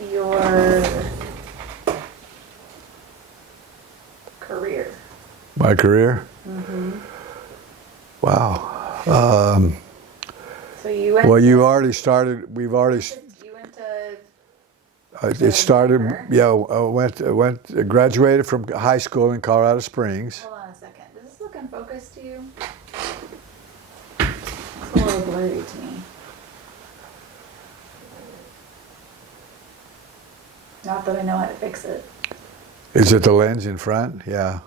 your career? My career? Mm-hmm. Wow. So you went. Well, you already started. We've already. You went to. It started. Denver. Yeah, graduated from high school in Colorado Springs. Hold on a second. Does this look in focus to you? It's a little blurry to me. Not that I know how to fix it. Is it the lens in front? Yeah.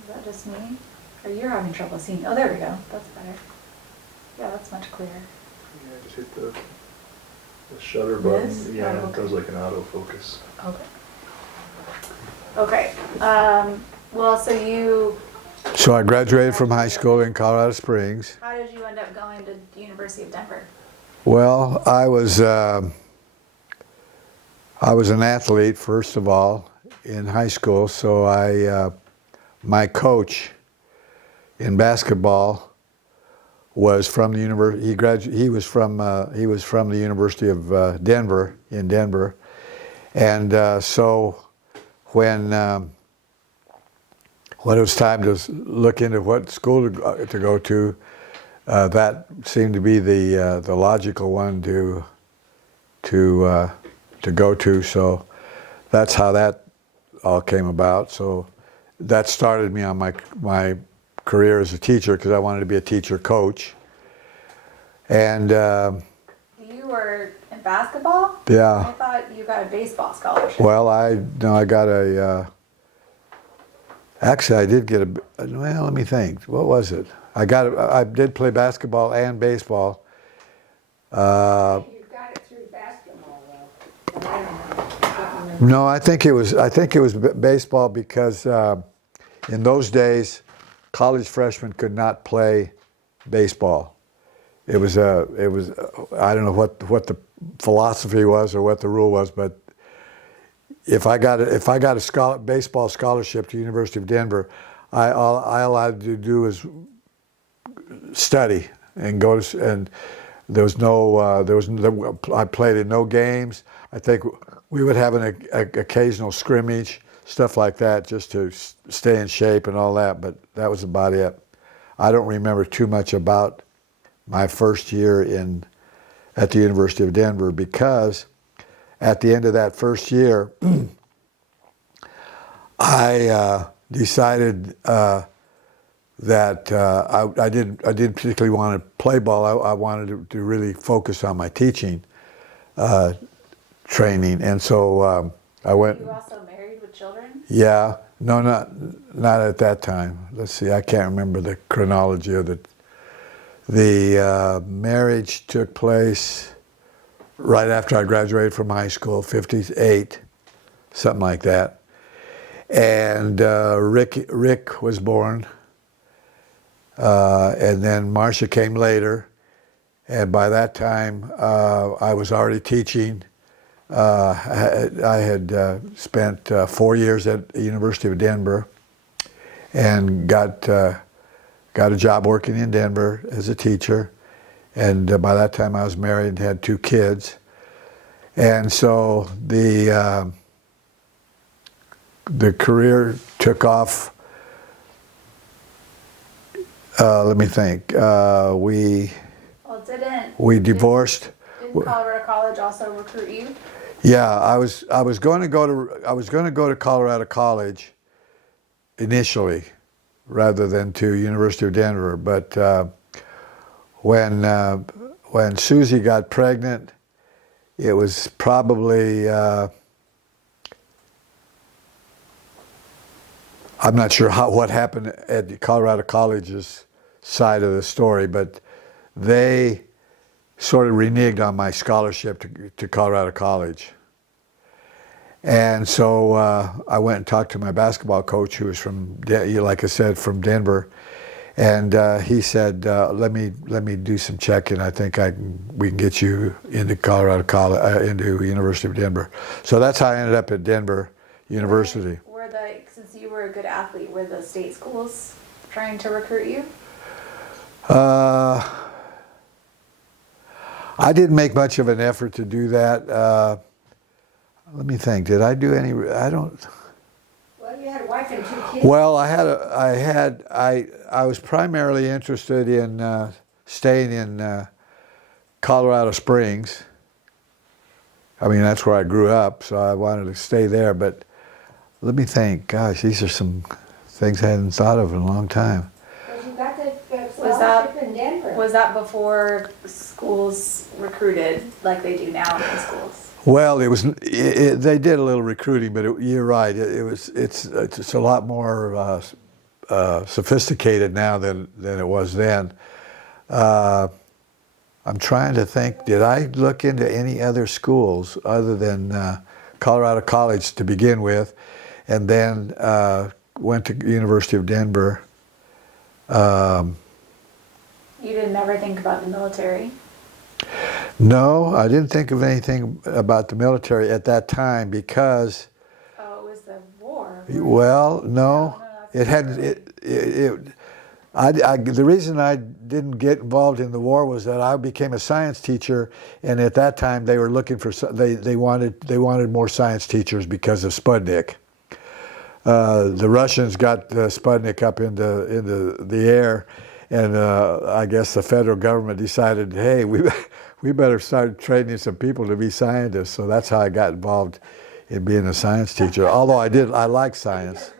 Is that just me? Or you're having trouble seeing? Oh, there we go. That's better. Yeah, that's much clearer. Yeah, just hit the shutter button. This? Yeah, Oh, it okay. does like an autofocus. Okay. Well, so you. So I graduated from high school in Colorado Springs. How did you end up going to the University of Denver? Well, I was an athlete first of all in high school. So my coach in basketball was from the university. He was from the University of Denver in Denver, and so when it was time to look into what school to go to, that seemed to be the logical one to go to. So that's how that all came about. So that started me on my career as a teacher because I wanted to be a teacher coach. And You were in basketball? yeah. I thought you got a baseball scholarship. Well, I got a. Actually, I did get a. Well, let me think. What was it? I did play basketball and baseball. You got it through basketball, though. But I don't know. No, I think it was baseball because in those days, college freshmen could not play baseball. It was I don't know what the philosophy was or what the rule was, but if I got a baseball scholarship to the University of Denver, all I allowed to do was study and go to, and there was I played in no games. I think we would have an occasional scrimmage, stuff like that, just to stay in shape and all that, but that was about it. I don't remember too much about my first year at the University of Denver because at the end of that first year, I decided that I didn't particularly want to play ball. I wanted to really focus on my teaching training, and so I went. Were you also married with children? Yeah, no, not at that time. Let's see, I can't remember the chronology of it. The marriage took place right after I graduated from high school, 58, something like that. And Rick was born, and then Marcia came later. And by that time, I was already teaching. I had spent 4 years at the University of Denver, and got a job working in Denver as a teacher. And by that time, I was married and had 2 kids. And so the career took off. Let me think. We divorced. Didn't Colorado College also recruit you? Yeah, I was going to go to Colorado College initially, rather than to University of Denver. But when Susie got pregnant, it was probably I'm not sure what happened at the Colorado College's side of the story, but they sort of reneged on my scholarship to Colorado College. And so I went and talked to my basketball coach, who was like I said, from Denver, and he said, "Let me do some checking. I think we can get you into Colorado College, into University of Denver." So that's how I ended up at Denver University. Since you were a good athlete, were the state schools trying to recruit you? I didn't make much of an effort to do that. Let me think. Did I do any? I don't. Well, you had a wife and 2 kids. Well, I was primarily interested in staying in Colorado Springs. I mean, that's where I grew up, so I wanted to stay there. But let me think. Gosh, these are some things I hadn't thought of in a long time. Because you got the Was that- scholarship in Denver. Was that before schools recruited like they do now in schools? Well, they did a little recruiting, but you're right. It's a lot more sophisticated now than it was then. I'm trying to think. Did I look into any other schools other than Colorado College to begin with, and then went to University of Denver? You didn't ever think about the military? No, I didn't think of anything about the military at that time because. Oh, it was the war. Well, no, No, it hadn't. The reason I didn't get involved in the war was that I became a science teacher, and at that time they were looking for they wanted more science teachers because of Sputnik. The Russians got Sputnik up into the air, and I guess the federal government decided, hey, we better start training some people to be scientists. So that's how I got involved in being a science teacher. Although I like science.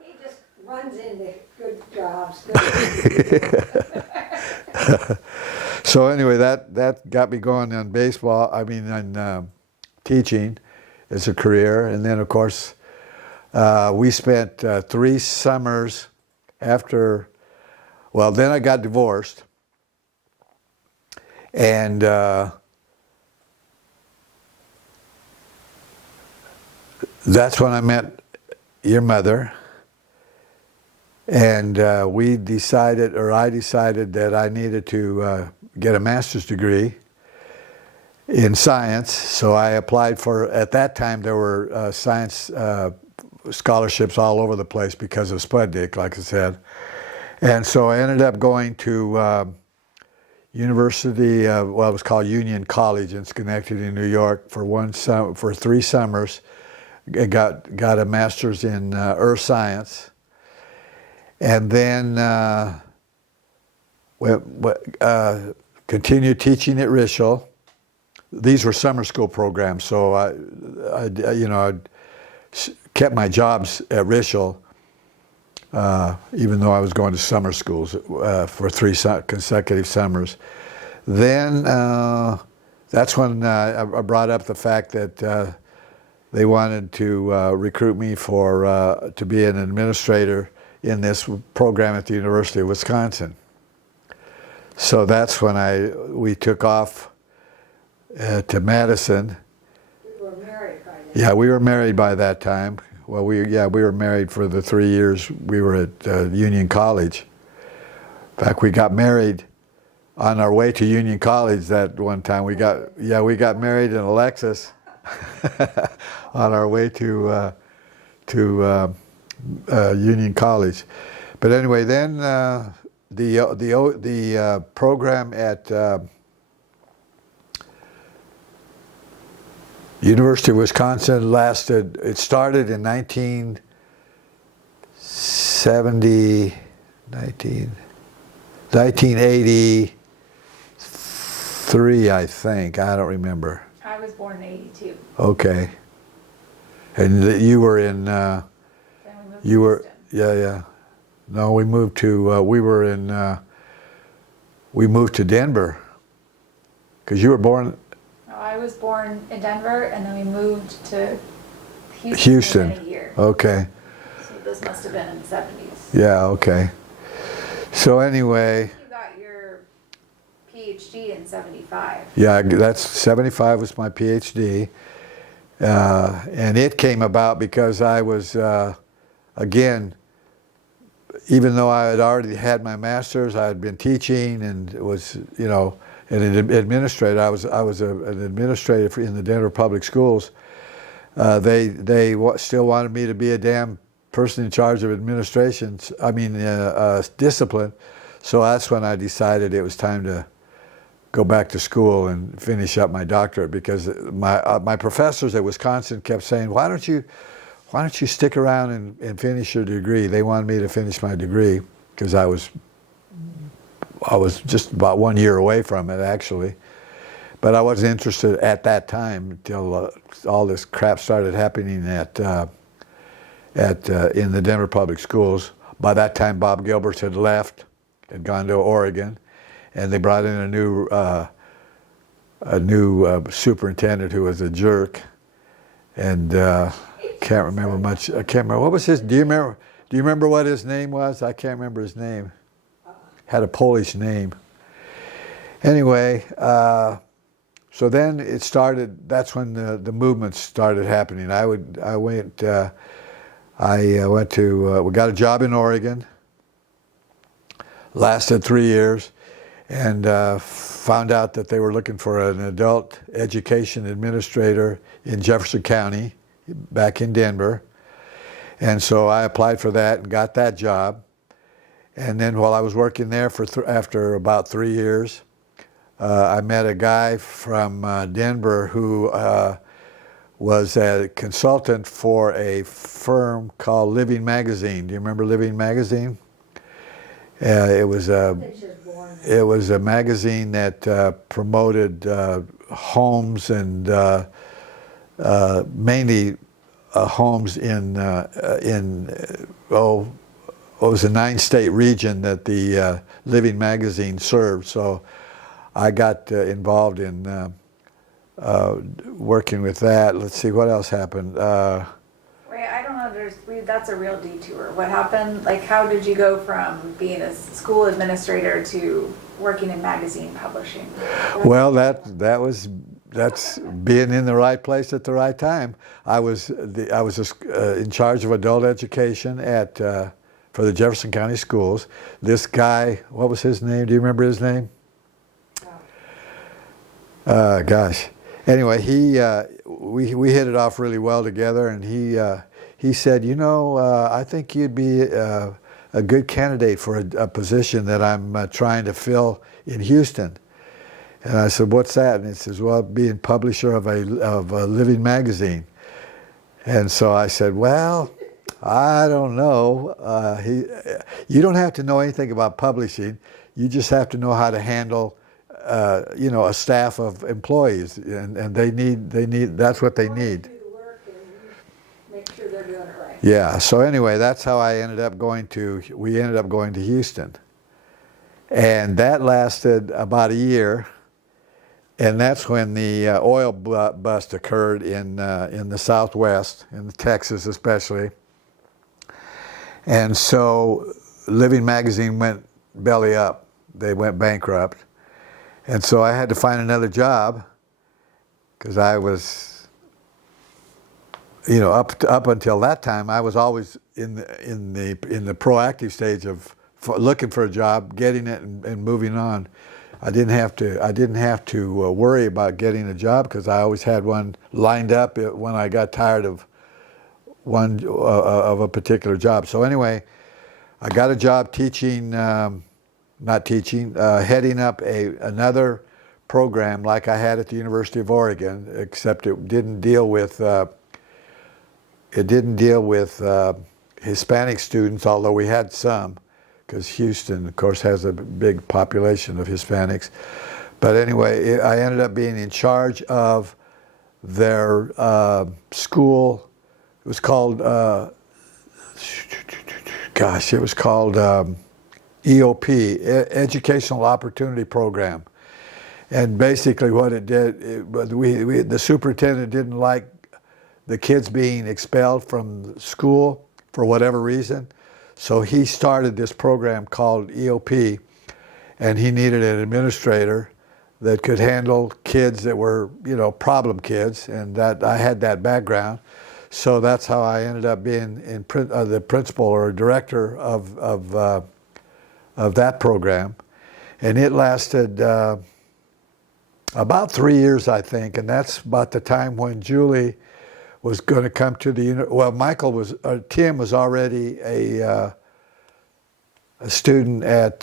He just runs into good jobs. So anyway, that got me going on baseball. I mean, on teaching as a career, and then of course we spent 3 summers after. Well, then I got divorced, and that's when I met your mother. And I decided that I needed to get a master's degree in science. So I applied at that time there were science scholarships all over the place because of Sputnik, like I said. And so I ended up going to University, it was called Union College in Schenectady, New York, for 3 summers. I got a master's in earth science. And then continued teaching at Rishel. These were summer school programs, so I kept my jobs at Rishel, even though I was going to summer schools for 3 consecutive summers. Then that's when I brought up the fact that they wanted to recruit me to be an administrator in this program at the University of Wisconsin. So that's when we took off to Madison. We were married by then. Yeah, we were married by that time. Well, we were married for the 3 years we were at Union College. In fact, we got married on our way to Union College that one time. We got married in a Lexus on our way to Union College. But anyway, then the program at University of Wisconsin lasted. It started in 1983, I think. I don't remember. I was born in 82. Okay. And you were in. Then we moved You to were, Houston. yeah. No, we moved to, we moved to Denver. Because you were born. No, I was born in Denver, and then we moved to Houston. Houston. Within a year. Okay. So this must have been in the 70s. Yeah, okay. So anyway, You got your PhD in 75. yeah, that's 75 was my PhD. And it came about because I was, again, even though I had already had my master's, I had been teaching and was, an administrator. I was an administrator in the Denver Public Schools. They still wanted me to be a damn person in charge of discipline. So that's when I decided it was time to go back to school and finish up my doctorate, because my professors at Wisconsin kept saying, why don't you stick around and finish your degree? They wanted me to finish my degree because I was just about 1 year away from it, actually. But I wasn't interested at that time until all this crap started happening in the Denver Public Schools. By that time, Bob Gilbert had left, had gone to Oregon, and they brought in a new superintendent who was a jerk, and can't remember much. I can't remember what was his. Do you remember what his name was? I can't remember his name. Had a Polish name. Anyway. So then it started. That's when the movements started happening. We got a job in Oregon. Lasted 3 years, and found out that they were looking for an adult education administrator in Jefferson County, back in Denver. And so I applied for that and got that job. And then while I was working there after about 3 years. I met a guy from Denver who was a consultant for a firm called Living Magazine. Do you remember Living Magazine? It was a magazine that promoted homes, and mainly homes in it was a 9-state region that the Living Magazine served. So I got involved in working with that. Let's see, what else happened? Wait, I don't understand. That's a real detour. What happened? Like, how did you go from being a school administrator to working in magazine publishing? Well, that's being in the right place at the right time. I was in charge of adult education for the Jefferson County schools. This guy, what was his name? Do you remember his name? Gosh. Anyway, we hit it off really well together, and he said, I think you'd be a good candidate for a position that I'm trying to fill in Houston. And I said, what's that? And he says, well, being publisher of a Living Magazine. And so I said, well, I don't know. You don't have to know anything about publishing. You just have to know how to handle a staff of employees, and they need. That's what they need. Do the work and make sure they're doing it right. Yeah. So anyway, that's how I ended up going to. We ended up going to Houston, and that lasted about a year, and that's when the oil bust occurred in the Southwest, in Texas especially, and so Living Magazine went belly up. They went bankrupt. And so I had to find another job, because I was, up until that time, I was always in the proactive stage of looking for a job, getting it, and moving on. I didn't have to worry about getting a job, because I always had one lined up when I got tired of a particular job. So anyway, I got a job teaching. Heading up another program like I had at the University of Oregon, except it didn't deal with Hispanic students, although we had some, because Houston, of course, has a big population of Hispanics. But anyway, I ended up being in charge of their school. It was called, EOP, Educational Opportunity Program. And basically what it did, the superintendent didn't like the kids being expelled from school for whatever reason. So he started this program called EOP, and he needed an administrator that could handle kids that were, problem kids, and that I had that background. So that's how I ended up being the principal or director of that program, and it lasted about 3 years, I think, and that's about the time when Julie was going to come to the Tim was already a student at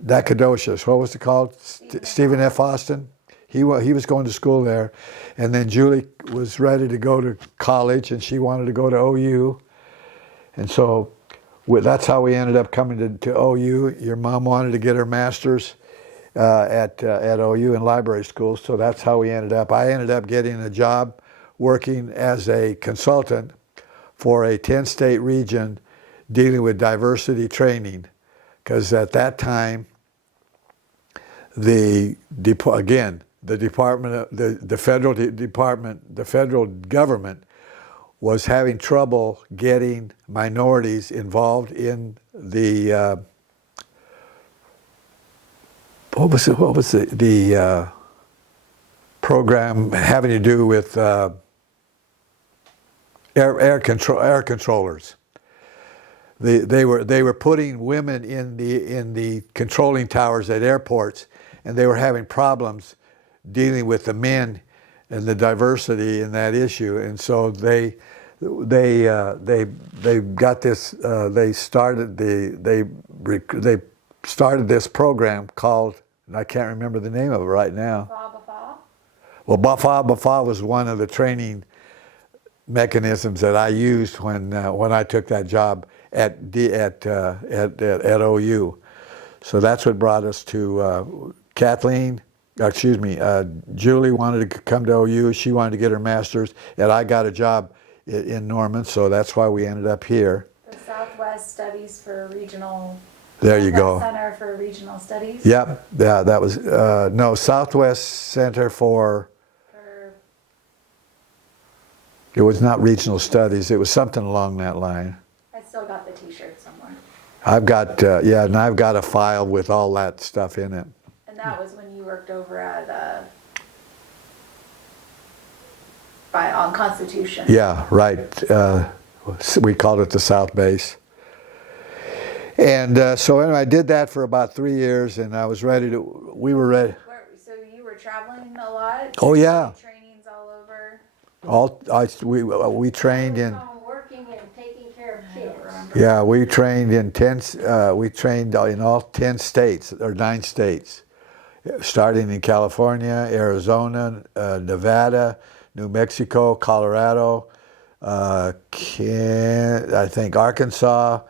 Nacogdoches. What was it called? Stephen F. Austin. He was going to school there, and then Julie was ready to go to college, and she wanted to go to OU, and so that's how we ended up coming to OU. Your mom wanted to get her master's at OU in library school, so that's how we ended up. I ended up getting a job working as a consultant for a 10-state region dealing with diversity training, because at that time, the federal government was having trouble getting minorities involved in the what was the program having to do with air controllers. They were putting women in the controlling towers at airports, and they were having problems dealing with the men and the diversity in that issue. And so they got this. They started this program called, and I can't remember the name of it right now. Well, Bafa was one of the training mechanisms that I used when I took that job at OU. So that's what brought us to Julie wanted to come to OU. She wanted to get her master's, and I got a job in Norman, so that's why we ended up here. The Southwest Studies for Regional. There you go. Center for Regional Studies. Yep. Yeah, that was no Southwest Center for. It was not regional studies. It was something along that line. I still got the T-shirt somewhere. I've got and I've got a file with all that stuff in it. And that was when you worked over at on Constitution. Yeah, right. We called it the South Base. And so anyway, I did that for about 3 years, and I was ready to. We were ready. So you were traveling a lot? Oh yeah. Trainings all over. We trained in. Working and taking care of kids. Yeah, we trained in we trained in all 10 states or 9 states, starting in California, Arizona, Nevada, New Mexico, Colorado, I think Arkansas,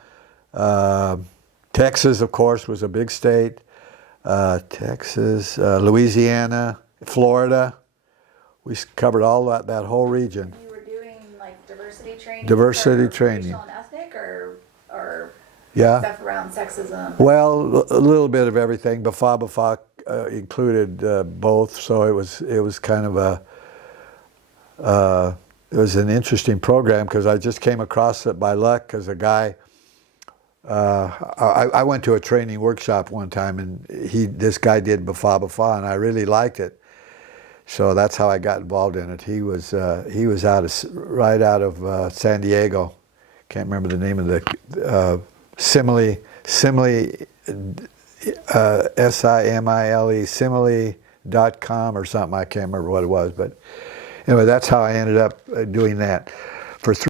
Texas, of course, was a big state. Texas, Louisiana, Florida. We covered all that whole region. You were doing like diversity training. Diversity training. Racial and ethnic, or yeah. stuff around sexism. Well, a little bit of everything. Bafa included both, so it was kind of it was an interesting program because I just came across it by luck because a guy. I went to a training workshop one time, and this guy did Bafa, and I really liked it. So that's how I got involved in it. He was right out of San Diego. Can't remember the name of the Simile SIMILE simile.com or something. I can't remember what it was, but anyway, that's how I ended up doing that.